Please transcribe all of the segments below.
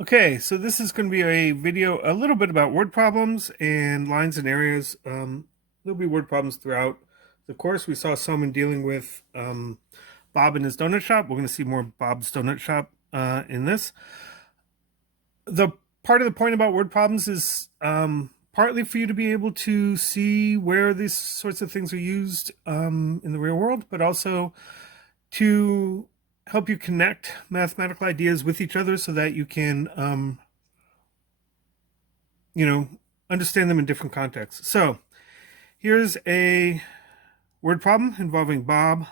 Okay, so this is going to be a video a little bit about word problems and lines and areas. There'll be word problems throughout the course. We saw some in dealing with Bob and his donut shop. We're going to see more Bob's donut shop in this. The part of the point about word problems is partly for you to be able to see where these sorts of things are used in the real world, but also to help you connect mathematical ideas with each other so that you can understand them in different contexts. So here's a word problem involving Bob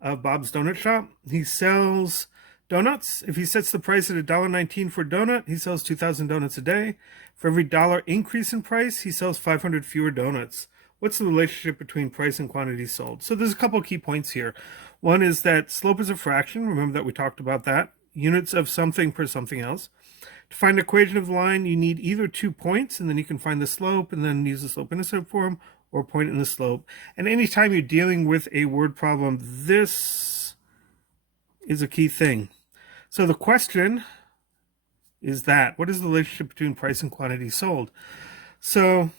of Bob's Donut Shop. He sells donuts. If he sets the price at $1.19 for a donut, he sells 2,000 donuts a day. For every dollar increase in price, he sells 500 fewer donuts. What's the relationship between price and quantity sold? So there's a couple of key points here. One is that slope is a fraction. Remember that we talked about that. Units of something per something else. To find the equation of the line, you need either 2 points, and then you can find the slope, and then use the slope-intercept form, or point in the slope. And anytime you're dealing with a word problem, this is a key thing. So the question is that, what is the relationship between price and quantity sold? So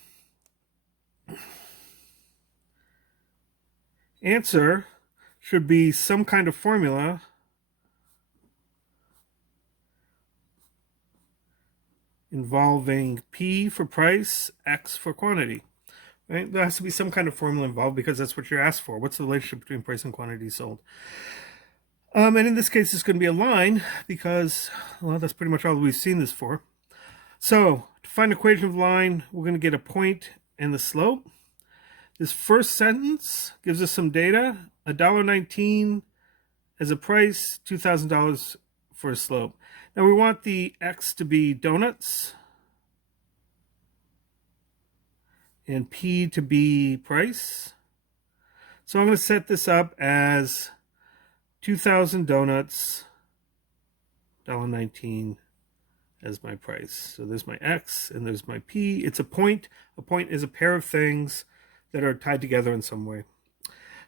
answer should be some kind of formula involving P for price, X for quantity. Right? There has to be some kind of formula involved because that's what you're asked for. What's the relationship between price and quantity sold? And in this case, it's going to be a line because, well, that's pretty much all we've seen this for. So to find the equation of line, we're going to get a point and the slope. This first sentence gives us some data, $1.19 as a price, $2,000 for a slope. Now we want the X to be donuts and P to be price. So I'm going to set this up as 2,000 donuts, $1.19 as my price. So there's my X and there's my P. It's a point. A point is a pair of things that are tied together in some way.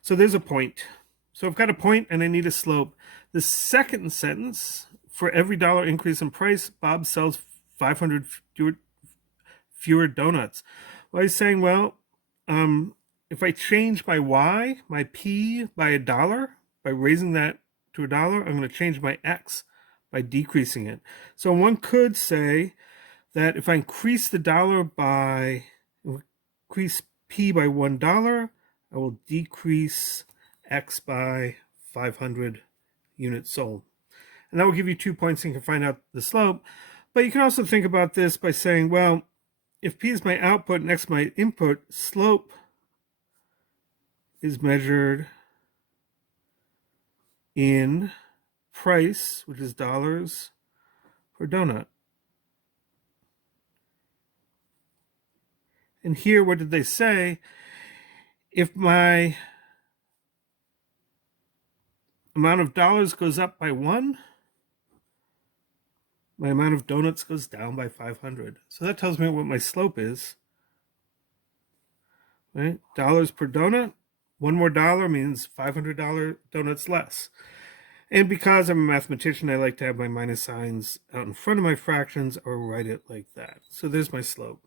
So there's a point. So I've got a point and I need a slope. The second sentence, for every dollar increase in price, Bob sells 500 fewer donuts. Well, he's saying, well, if I change my Y, my P by $1, by raising that to $1, I'm going to change my X by decreasing it. So one could say that if I increase the dollar by, increase P by $1, I will decrease X by 500 units sold. And that will give you 2 points and you can find out the slope. But you can also think about this by saying, well, if P is my output and X my input, slope is measured in price, which is dollars per donut. And here, what did they say? If my amount of dollars goes up by 1, my amount of donuts goes down by 500. So that tells me what my slope is. Right? Dollars per donut. One more dollar means $500 donuts less. And because I'm a mathematician, I like to have my minus signs out in front of my fractions or write it like that. So there's my slope.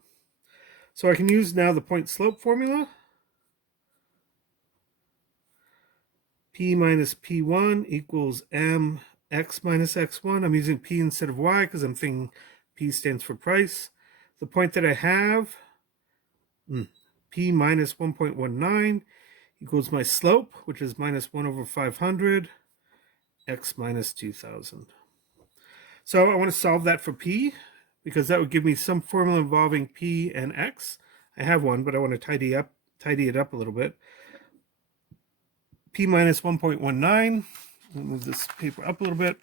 So I can use now the point slope formula. P minus P1 equals MX minus X1. I'm using P instead of Y because I'm thinking P stands for price. The point that I have, P minus 1.19 equals my slope, which is minus 1 over 500, X minus 2,000. So I want to solve that for P because that would give me some formula involving P and X. I have one, but I want to tidy it up a little bit. P minus 1.19, we'll move this paper up a little bit,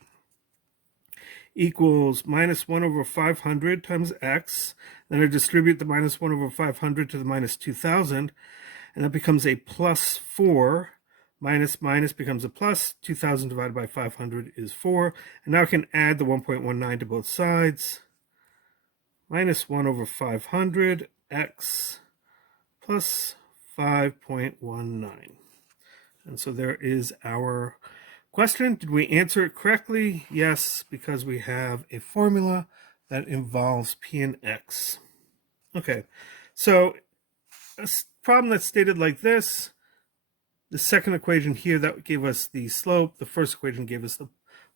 equals minus 1 over 500 times X. Then I distribute the minus 1 over 500 to the minus 2,000, and that becomes a plus 4. Minus minus becomes a plus. 2,000 divided by 500 is 4. And now I can add the 1.19 to both sides. Minus 1 over 500 X plus 5.19. And so there is our Question, did we answer it correctly? Yes, because we have a formula that involves P and X. Okay, so a problem that's stated like this, the second equation here, that gave us the slope. The first equation gave us the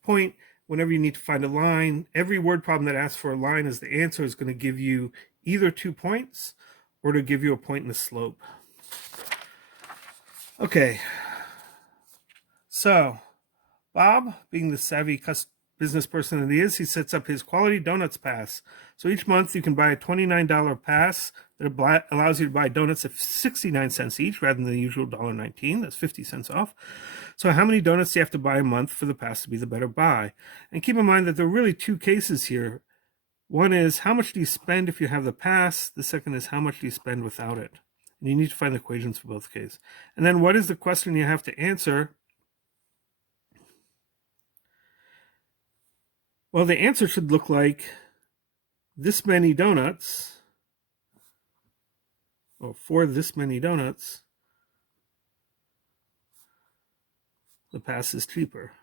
point. Whenever you need to find a line, every word problem that asks for a line as the answer is going to give you either 2 points or to give you a point in the slope. Okay, so Bob, being the savvy business person that he is, he sets up his Quality Donuts Pass. So each month you can buy a $29 pass that allows you to buy donuts at 69 cents each rather than the usual $1.19. That's 50 cents off. So how many donuts do you have to buy a month for the pass to be the better buy? And keep in mind that there are really 2 cases here. One is, how much do you spend if you have the pass? The second is, how much do you spend without it? And you need to find the equations for both cases. And then what is the question you have to answer? Well, the answer should look like this many donuts, or for this many donuts, the pass is cheaper.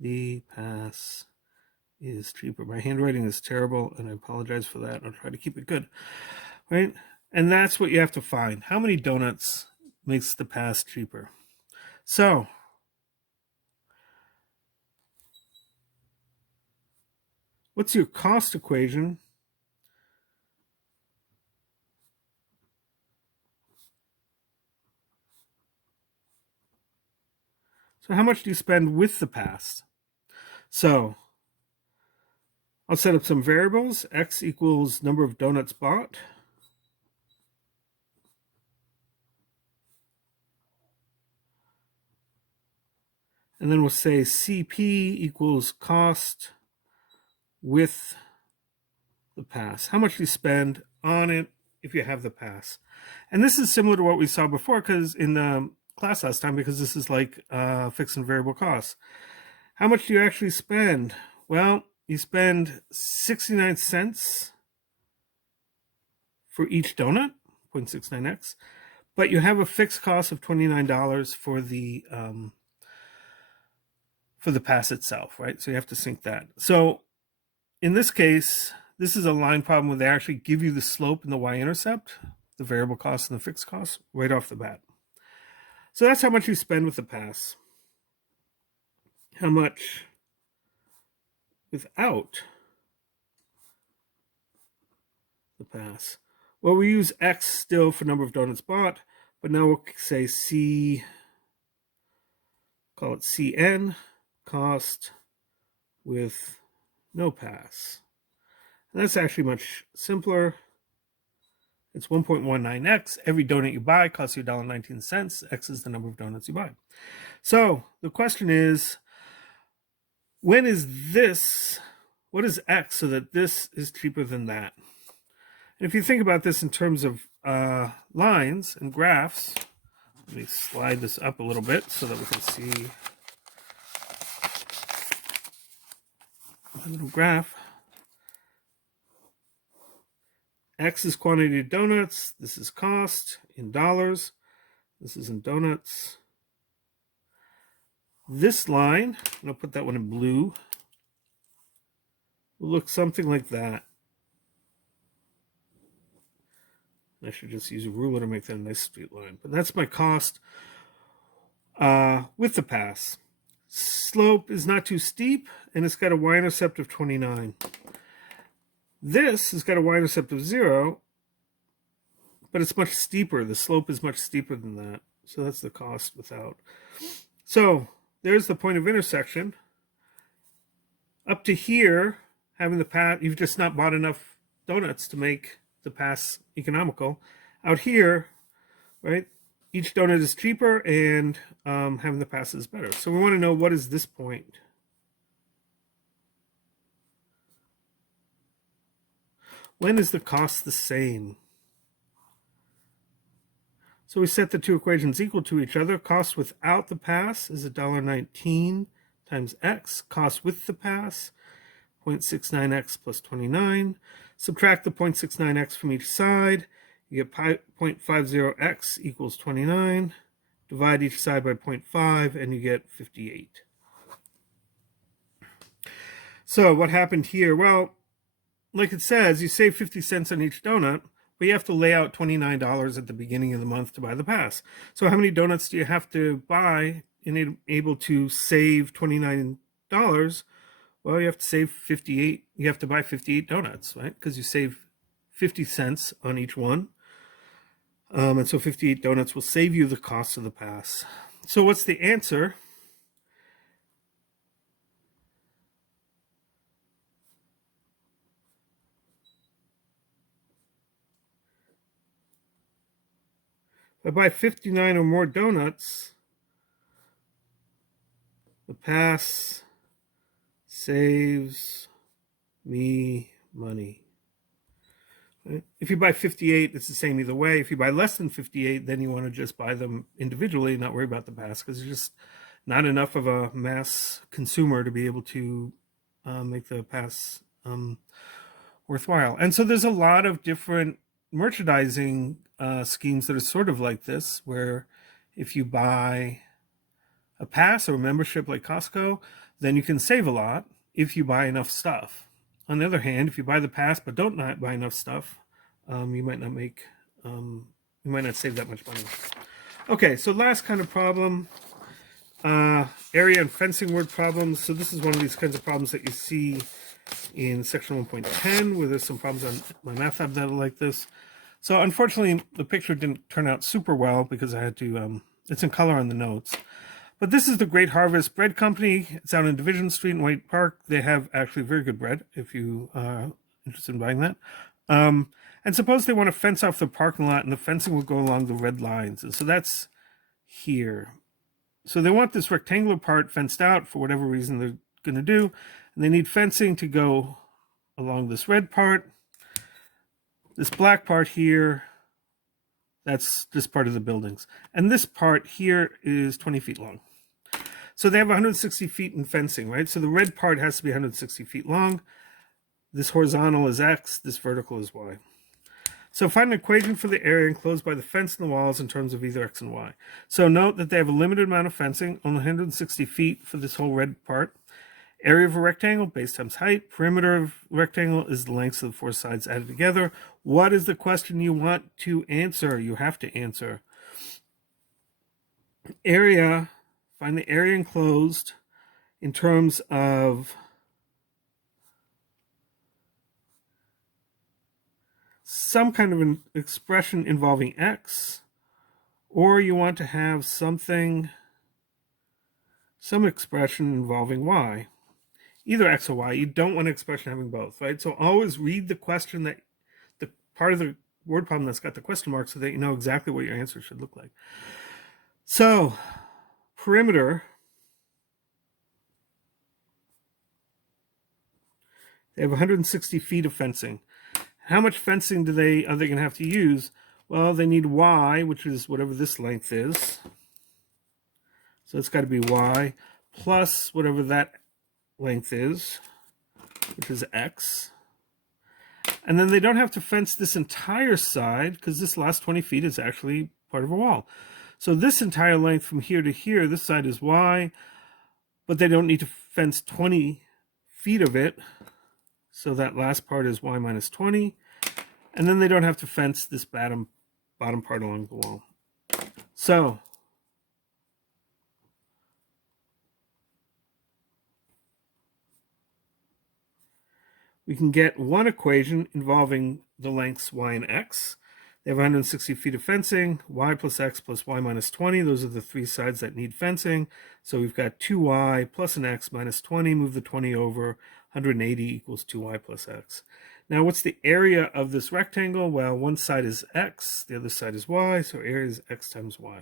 The pass is cheaper. My handwriting is terrible, and I apologize for that. I'll try to keep it good, right? And that's what you have to find. How many donuts makes the pass cheaper? So what's your cost equation? So how much do you spend with the pass? So I'll set up some variables. X equals number of donuts bought. And then we'll say CP equals cost with the pass. How much do you spend on it if you have the pass? And this is similar to what we saw before, because in the class last time, because this is like fixed and variable costs. How much do you actually spend? Well, you spend 69 cents for each donut, 0.69x, but you have a fixed cost of $29 for the pass itself, right? So you have to sync that. So in this case, this is a line problem where they actually give you the slope and the y-intercept, the variable cost and the fixed cost, right off the bat. So that's how much you spend with the pass. How much without the pass? Well, we use X still for number of donuts bought, but now we'll say C, call it CN, cost with no pass. And that's actually much simpler. It's 1.19x. Every donut you buy costs you $1.19. X is the number of donuts you buy. So the question is, when is this, what is X so that this is cheaper than that? And if you think about this in terms of lines and graphs, let me slide this up a little bit so that we can see my little graph. X is quantity of donuts. This is cost in dollars. This is in donuts. This line, and I'll put that one in blue, will look something like that. I should just use a ruler to make that a nice straight line. But that's my cost with the pass. Slope is not too steep, and it's got a y-intercept of 29. This has got a y-intercept of 0, but it's much steeper. The slope is much steeper than that. So that's the cost without. So there's the point of intersection. Up to here, having the pass, you've just not bought enough donuts to make the pass economical. Out here, right, each donut is cheaper, and having the pass is better. So we want to know, what is this point? When is the cost the same? So we set the two equations equal to each other. Cost without the pass is $1.19 times X. Cost with the pass, 0.69x plus 29. Subtract the 0.69x from each side. You get 0.50x equals 29. divide each side by 0.5, and you get 58. So what happened here? Well, like it says, you save 50 cents on each donut, but you have to lay out $29 at the beginning of the month to buy the pass. So how many donuts do you have to buy in able to save $29? Well, you have to save 58. You have to buy 58 donuts, right? Because you save 50 cents on each one. And so 58 donuts will save you the cost of the pass. So what's the answer? If I buy 59 or more donuts, the pass saves me money. Right? If you buy 58, it's the same either way. If you buy less than 58, then you want to just buy them individually, not worry about the pass, because there's just not enough of a mass consumer to be able to make the pass worthwhile. And so there's a lot of different merchandising schemes that are sort of like this, where if you buy a pass or a membership like Costco, then you can save a lot if you buy enough stuff. On the other hand, if you buy the pass but don't not buy enough stuff, you might not save that much money. Okay, so last kind of problem, area and fencing word problems. So this is one of these kinds of problems that you see in section 1.10, where there's some problems on my math lab that are like this. So unfortunately, the picture didn't turn out super well because I had to, it's in color on the notes. But this is the Great Harvest Bread Company. It's out on Division Street in White Park. They have actually very good bread, if you are interested in buying that. And suppose they want to fence off the parking lot, and the fencing will go along the red lines. And so that's here. So they want this rectangular part fenced out for whatever reason they're going to do. And they need fencing to go along this red part. This black part here, that's this part of the buildings. And this part here is 20 feet long. So they have 160 feet in fencing, right? So the red part has to be 160 feet long. This horizontal is X, this vertical is Y. So find an equation for the area enclosed by the fence and the walls in terms of either X and Y. So note that they have a limited amount of fencing, only 160 feet for this whole red part. Area of a rectangle, base times height. Perimeter of rectangle is the lengths of the four sides added together. What is the question you want to answer? You have to answer. Area, find the area enclosed in terms of some kind of an expression involving X, or you want to have some expression involving Y. Either X or Y. You don't want an expression having both, right? So always read the question, that the part of the word problem that's got the question mark, so that you know exactly what your answer should look like. So perimeter, they have 160 feet of fencing. How much fencing are they going to have to use? Well, they need Y, which is whatever this length is. So it's got to be Y plus whatever that length is, which is X. And then they don't have to fence this entire side, because this last 20 feet is actually part of a wall. So this entire length from here to here, this side is Y, but they don't need to fence 20 feet of it. So that last part is Y minus 20. And then they don't have to fence this bottom part along the wall. So we can get one equation involving the lengths Y and X. They have 160 feet of fencing, Y plus X plus Y minus 20. Those are the three sides that need fencing. So we've got 2Y plus an X minus 20. Move the 20 over. 180 equals 2Y plus X. Now, what's the area of this rectangle? Well, one side is X, the other side is Y, so area is X times Y.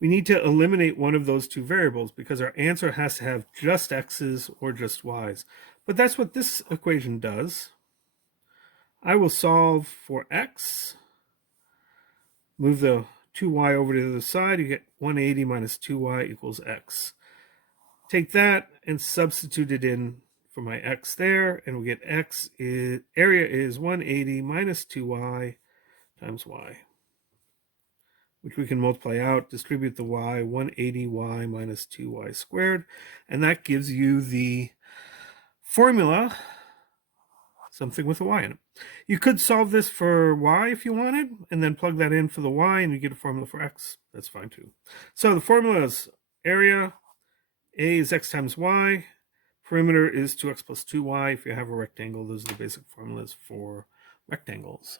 We need to eliminate one of those two variables because our answer has to have just X's or just Y's. But that's what this equation does. I will solve for X. Move the 2Y over to the other side. You get 180 minus 2Y equals X. Take that and substitute it in for my X there, and we get X is, area is 180 minus 2Y times Y. which we can multiply out, distribute the y, 180y minus 2y squared, and that gives you the formula, something with a y in it. You could solve this for y if you wanted, and then plug that in for the y, and you get a formula for x. That's fine too. So the formula is area, A is x times y, perimeter is 2x plus 2y. If you have a rectangle, those are the basic formulas for rectangles.